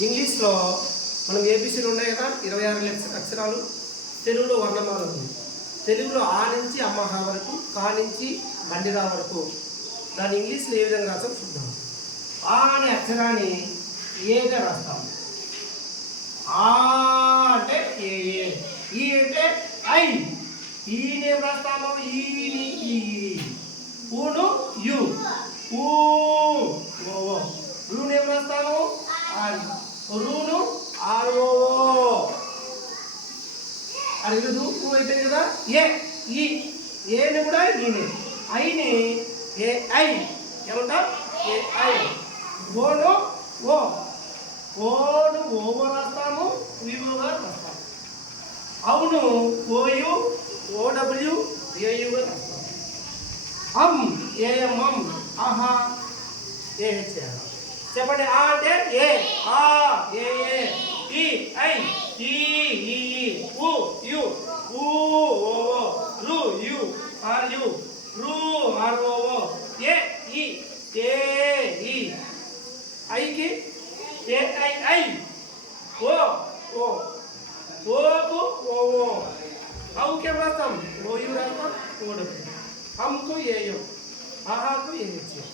ఇంగ్లీష్లో మనం ఏబీసీలు ఉన్నాయి కదా 26 అక్షరాలు. తెలుగులో వర్ణమాల ఉంది. తెలుగులో ఆ నుంచి అమ్మహా వరకు, కా నుంచి బండిరా వరకు. దాని ఇంగ్లీష్లో ఏ విధంగా రాస్తాం చూద్దాం. ఆ అనే అక్షరాన్ని ఏగా రాస్తాం. ఆ అంటే ఏ, ఈ అంటే ఐ. ఈని ఏం రాస్తాము? ఈని ఈ. ఊను యు. ఊ ఓ. రూను ఏం రాస్తాము? ఆర్. రూను R O. అది రూ అయిపోయింది కదా. ఏ ఈ. ఏని కూడా ఈని. ఐని ఏ ఐ ఏమంటాం? A I. ఓను ఓ. ఓను ఓ రాస్తాము, వివోగా రాస్తాము. అవును ఓయు ఓడబ్ల్యూ ఏయుగా రాస్తాము. అమ్ ఏఎంఎం. ఆహా ఏహెచ్. చెప్పండి. ఆ అంటే ఏ ఆ ఏ ఏ. ఈ ఐ ఈ ఈ. ఉ యు ఊ ఓ. రు యు ఆర్ యు. రు ఆర్ ఓ. ఏ ఈ ఏ ఈ. ఐకి ఏ ఐ ఐ. ఓ ఓ. ఓకు ఓ ఓ. అవుకి ఏం రాస్తాం? ఓయు రాస్తాం. ఓడబ్ల్యూ. హమ్కు ఏఎం. ఆహాకు ఏహెచ్.